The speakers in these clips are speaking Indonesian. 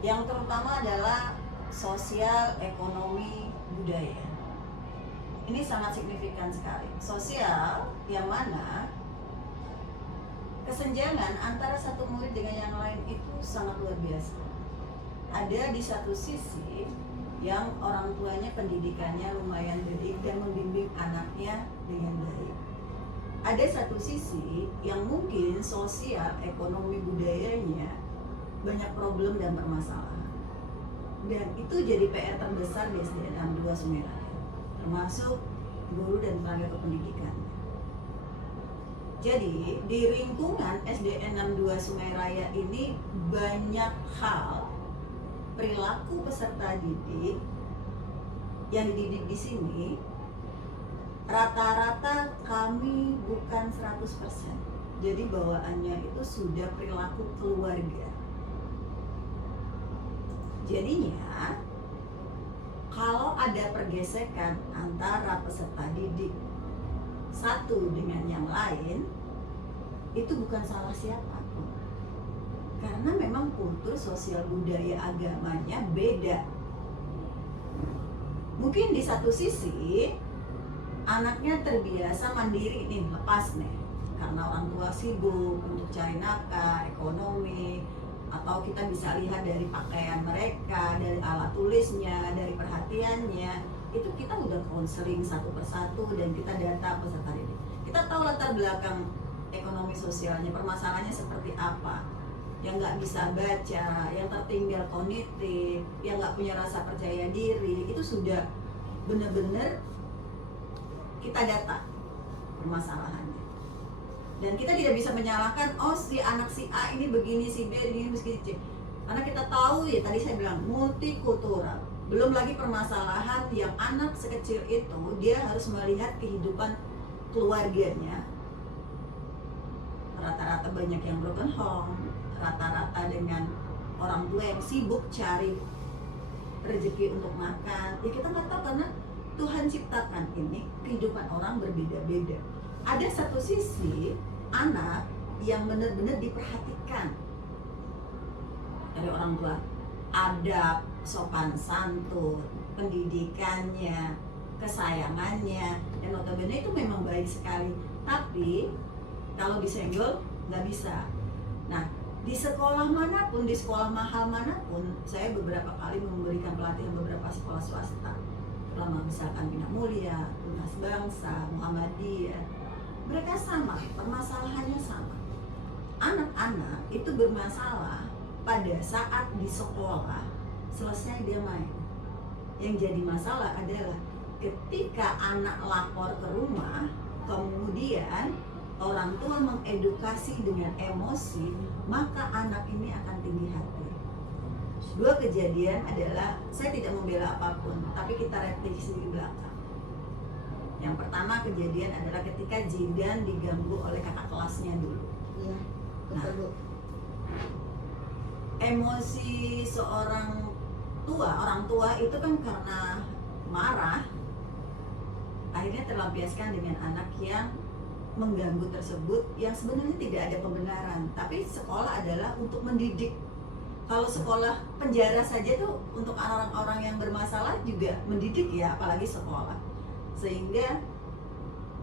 Yang terutama adalah sosial, ekonomi, budaya. Ini sangat signifikan sekali. Sosial yang mana kesenjangan antara satu murid dengan yang lain itu sangat luar biasa. Ada di satu sisi yang orang tuanya pendidikannya lumayan baik dan membimbing anaknya dengan baik. Ada satu sisi yang mungkin sosial, ekonomi, budayanya banyak problem dan permasalahan. Dan itu jadi PR terbesar di SDN 62 Sumeraya, termasuk guru dan tenaga kependidikan. Jadi di lingkungan SDN 62 Sumeraya ini banyak hal perilaku peserta didik yang dididik di sini rata-rata kami bukan 100%. Jadi bawaannya itu sudah perilaku keluarga. Jadinya kalau ada pergesekan antara peserta didik satu dengan yang lain, itu bukan salah siapapun. Karena memang kultur, sosial, budaya, agamanya beda. Mungkin di satu sisi anaknya terbiasa mandiri nih, lepas nih, karena orang tua sibuk untuk cari nafkah, ekonomi, atau kita bisa lihat dari pakaian mereka, dari alat tulisnya, dari perhatiannya, itu kita udah konseling satu persatu dan kita data peserta didik. Kita tahu latar belakang ekonomi sosialnya, permasalahannya seperti apa. Yang nggak bisa baca, yang tertinggal kognitif, yang nggak punya rasa percaya diri, itu sudah benar-benar kita data permasalahannya. Dan kita tidak bisa menyalahkan, oh si anak si A ini begini, si B begini, si C. Karena kita tahu ya, tadi saya bilang multikultural. Belum lagi permasalahan yang anak sekecil itu dia harus melihat kehidupan keluarganya. Rata-rata banyak yang broken home, rata-rata dengan orang tua yang sibuk cari rezeki untuk makan. Ya kita nggak tahu karena Tuhan ciptakan ini kehidupan orang berbeda-beda. Ada satu sisi anak yang benar-benar diperhatikan dari orang tua, adab, sopan santun, pendidikannya, kesayangannya, dan notabene itu memang baik sekali. Tapi kalau disenggol nggak bisa. Nah, di sekolah manapun, di sekolah mahal manapun, saya beberapa kali memberikan pelatihan beberapa sekolah swasta, terutama misalkan Bina Mulia, Tunas Bangsa, Muhammadiyah, mereka sama, permasalahannya sama. Anak-anak itu bermasalah pada saat di sekolah, selesai dia main. Yang jadi masalah adalah ketika anak lapor ke rumah, kemudian orang tua mengedukasi dengan emosi, maka anak ini akan tinggi hati. Dua kejadian adalah, saya tidak membela apapun, tapi kita refleksi di belakang. Yang pertama kejadian adalah ketika Zidan diganggu oleh kakak kelasnya dulu. Iya, Nah, betul Bu. emosi seorang orang tua itu kan karena marah, akhirnya terlampiaskan dengan anak yang mengganggu tersebut, yang sebenarnya tidak ada pembenaran. Tapi sekolah adalah untuk mendidik. Kalau sekolah penjara saja tuh untuk orang-orang yang bermasalah juga mendidik ya, apalagi sekolah. Sehingga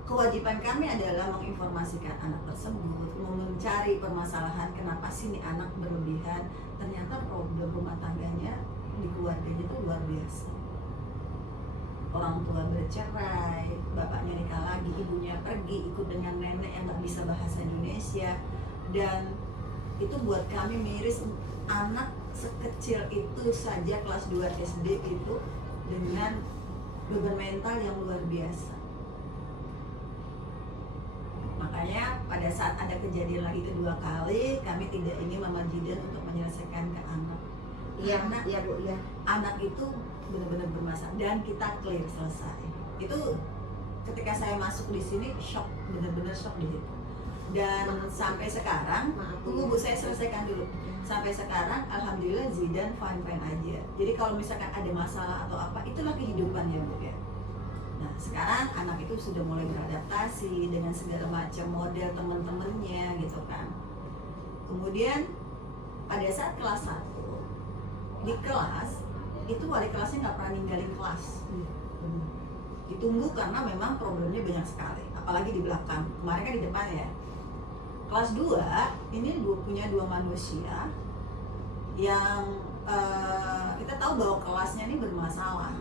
kewajiban kami adalah menginformasikan anak tersebut, mencari permasalahan kenapa sih ini anak berlebihan. Ternyata problem rumah tangganya di keluarganya itu luar biasa. Orang tua bercerai, bapaknya nikah lagi, ibunya pergi ikut dengan nenek yang nggak bisa bahasa Indonesia, dan itu buat kami miris. Anak sekecil itu saja kelas 2 SD itu dengan beban mental yang luar biasa. Makanya pada saat ada kejadian lagi kedua kali, kami tidak ingin Mama Zidan untuk menyelesaikan ke anak. Iya, Karena iya Bu, iya. anak itu benar-benar bermasalah dan kita clear selesai. Itu ketika saya masuk di sini shock, benar-benar shock di situ. Dan sampai sekarang, tunggu Bu, saya selesaikan dulu. Sampai sekarang alhamdulillah Zidan fine-fine aja. Jadi kalau misalkan ada masalah atau apa, itulah kehidupannya Bu ya. Nah sekarang anak itu sudah mulai beradaptasi dengan segala macam model teman-temannya gitu kan. Kemudian pada saat kelas 1 di kelas itu wali kelasnya nggak pernah ninggalin kelas. Ditunggu karena memang problemnya banyak sekali, apalagi di belakang. Kemarin kan di depan ya. Kelas 2 ini punya dua manusia yang kita tahu bahwa kelasnya ini bermasalah,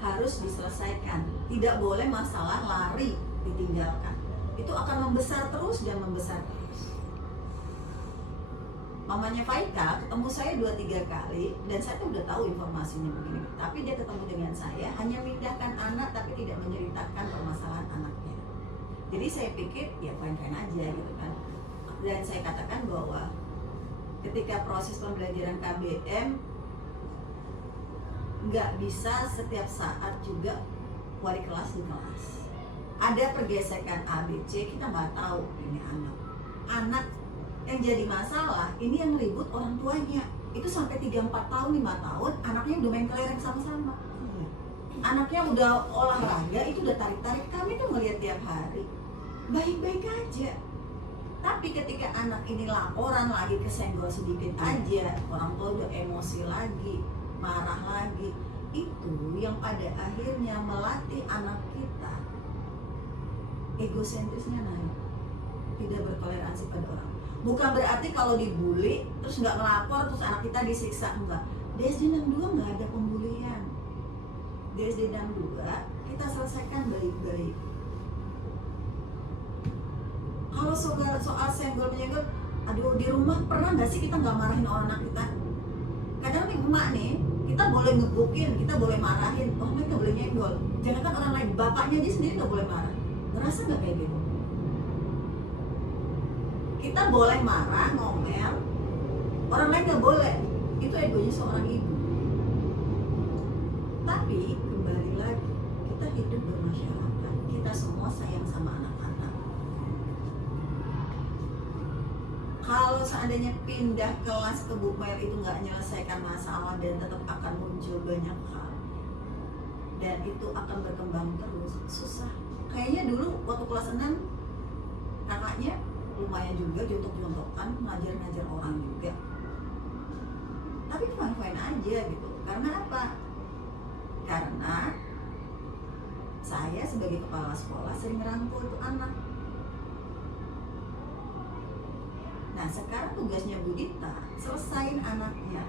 harus diselesaikan. Tidak boleh masalah lari ditinggalkan, itu akan membesar terus dan membesar terus. Mamanya Faika ketemu saya 2-3 kali dan saya tuh udah tahu informasinya begini, tapi dia ketemu dengan saya hanya memindahkan anak tapi tidak menceritakan permasalahan anaknya. Jadi saya pikir ya fine-fine aja gitu kan. Dan saya katakan bahwa ketika proses pembelajaran KBM nggak bisa setiap saat juga wali kelas di kelas. Ada pergesekan ABC, kita nggak tahu ini anak yang jadi masalah, ini yang ribut orang tuanya. Itu sampai 3-4 tahun, 5 tahun, anaknya udah main kelereng sama-sama. Anaknya udah olahraga, itu udah tarik-tarik. Kami tuh ngeliat tiap hari, baik-baik aja. Tapi ketika anak ini laporan lagi, kesenggol sedikit aja, orang tua udah emosi lagi, marah lagi. Itu yang pada akhirnya melatih anak kita egosentrisnya naik, tidak bertoleransi pada orang. Bukan berarti kalau dibully terus nggak melapor terus anak kita disiksa, enggak. Di SD 62 nggak ada pembulian. Di SD 62 kita selesaikan baik-baik. Kalau soal senggol menyenggol, aduh, di rumah pernah nggak sih kita nggak marahin orang anak kita? Kadang nih emak nih, kita boleh ngebukin, kita boleh marahin, oh mereka boleh nyenggol. Jangan kan orang lain, bapaknya dia sendiri nggak boleh marah. Ngerasa nggak kayak gitu? Kita boleh marah, ngomel, orang lain nggak boleh. Itu egonya seorang ibu. Tapi kembali lagi, kita hidup bermasyarakat, kita semua sayang sama anak-anak. Kalau seandainya pindah kelas ke Bukmail itu nggak menyelesaikan masalah dan tetap akan muncul banyak hal, dan itu akan berkembang terus, susah. Kayaknya dulu waktu kelas 6 kakaknya lumayan juga jontok-jontokan, ngajar-ngajar orang juga. Tapi fine-fine aja gitu. Karena apa? Karena saya sebagai kepala sekolah sering rangkul itu anak. Nah sekarang tugasnya Bu Dita, selesain anaknya.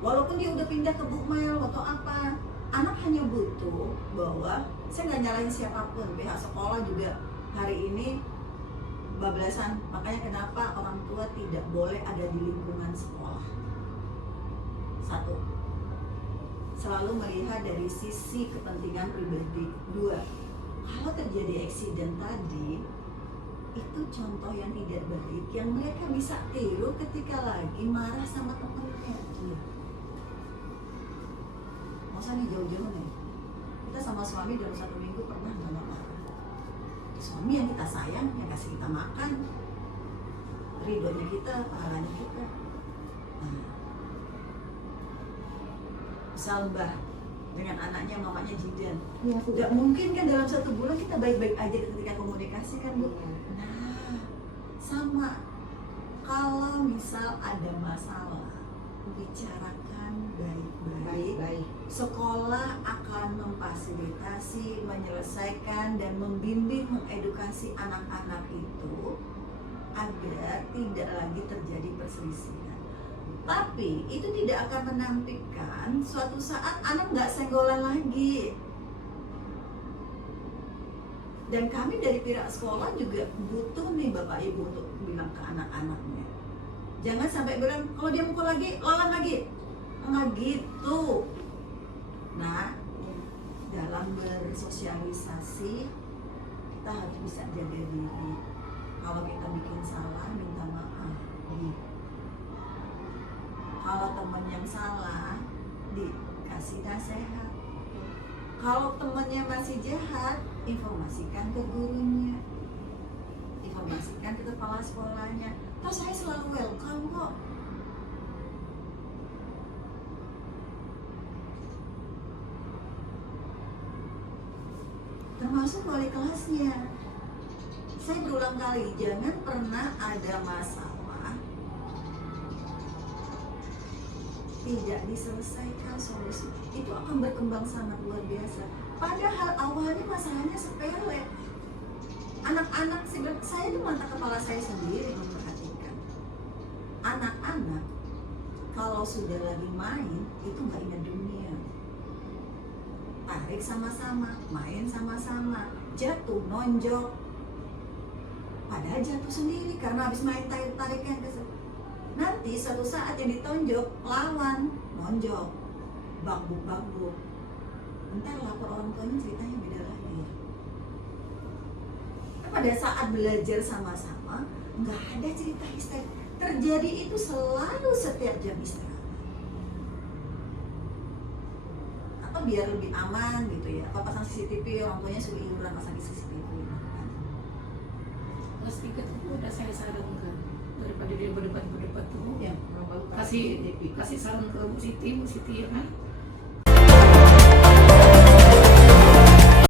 Walaupun dia udah pindah ke Bukmail atau apa, anak hanya butuh bahwa, saya nggak nyalain siapapun, pihak sekolah juga hari ini bablasan. Makanya kenapa orang tua tidak boleh ada di lingkungan sekolah. 1, selalu melihat dari sisi kepentingan pribadi. 2, kalau terjadi eksiden tadi, itu contoh yang tidak baik yang mereka bisa tiru ketika lagi marah sama temennya. Nggak usah nih jauh-jauh nih, kita sama suami dalam 1 minggu pernah nggak marah. Suami yang kita sayang, yang kasih kita makan, ridhonya kita, pahalanya kita. Misal Mbah dengan anaknya, mamanya Jidan, nggak mungkin kan dalam 1 bulan kita baik-baik aja ketika komunikasi kan Bu. Nah sama, kalau misal ada masalah, bicarakan baik-baik. Sekolah akan memfasilitasi, menyelesaikan dan membimbing, mengedukasi anak-anak itu agar tidak lagi terjadi perselisihan. Tapi itu tidak akan menampilkan suatu saat anak nggak senggolan lagi. Dan kami dari pihak sekolah juga butuh nih Bapak Ibu untuk bilang ke anak-anaknya, jangan sampai bilang kalau dia mukul lagi, lawan lagi. Enggak gitu. Nah, dalam bersosialisasi kita harus bisa jaga diri. Kalau kita bikin salah, minta maaf. Kalau teman yang salah, dikasih nasihat. Kalau temannya masih jahat, informasikan ke gurunya, informasikan ke kepala sekolahnya. Terus saya selalu welcome kok. Termasuk wali kelasnya. Saya berulang kali, jangan pernah ada masalah tidak diselesaikan solusi, itu akan berkembang sangat luar biasa. Padahal awalnya masalahnya sepele. Anak-anak, saya itu mata kepala saya sendiri memperhatikan. Anak-anak kalau sudah lagi main itu nggak ingat dunia. Tarik sama-sama, main sama-sama, jatuh, nonjok. Padahal jatuh sendiri karena habis main tarik-tarikan. Nanti suatu saat yang ditonjok lawan, nonjok, bagbuk-bagbuk. Ntar lapor orang tuanya ceritanya beda lagi. Pada saat belajar sama-sama, nggak ada cerita histeri. Terjadi itu selalu setiap jam istirahat. Atau biar lebih aman gitu ya, apa pasang CCTV, orang tuanya suruh iuran pasang CCTV. Kelas 3 tuh udah saya sarankan, daripada dia berdebat tuh Ya, kasih saran ke Bu Siti ya kan,